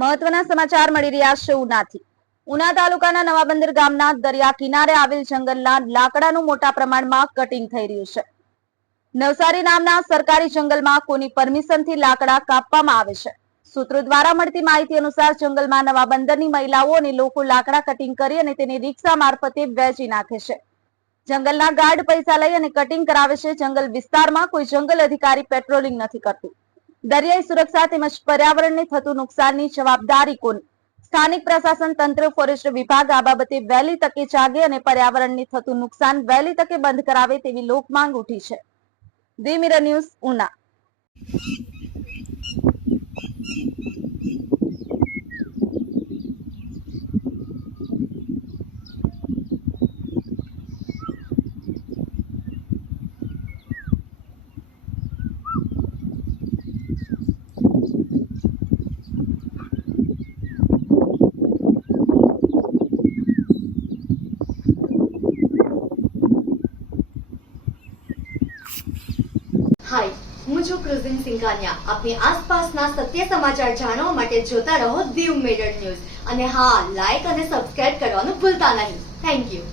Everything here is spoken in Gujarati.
મહત્વના સમાચાર મળી રહ્યા છે ઉનાથી. ઉના તાલુકાના નવાબંદર ગામના દરિયા કિનારે આવેલ જંગલના લાકડાનું મોટા પ્રમાણમાં કટિંગ થઈ રહ્યું છે. નવસારી નામના સરકારી જંગલમાં કોની પરમિશનથી લાકડા કાપવામાં આવે છે? સૂત્રો દ્વારા મળતી માહિતી અનુસાર જંગલમાં નવાબંદરની મહિલાઓ અને લોકો લાકડા કટિંગ કરી અને તેને રિક્ષા મારફતે વેચી નાખે છે. જંગલના ગાર્ડ પૈસા લઈ અને કટિંગ કરાવે છે. જંગલ વિસ્તારમાં કોઈ જંગલ અધિકારી પેટ્રોલિંગ નથી કરતું. દરિયાઈ સુરક્ષા તેમજ પર્યાવરણને થતું નુકસાનની જવાબદારી કોની? સ્થાનિક પ્રશાસન તંત્ર, ફોરેસ્ટ વિભાગ આ બાબતે વહેલી તકે જાગે અને પર્યાવરણને થતું નુકસાન વહેલી તકે બંધ કરાવે તેવી લોકમાંગ ઉઠી છે. The mirror news, Una. Hi, હું છું ક્રુઝિન સિંઘાનિયા. આપની આસપાસના સત્ય સમાચાર જાણવા માટે જોતા રહો દીવ મિરર ન્યૂઝ. અને હા, લાઈક અને સબસ્ક્રાઇબ કરવાનું ભૂલતા નહીં. Thank you.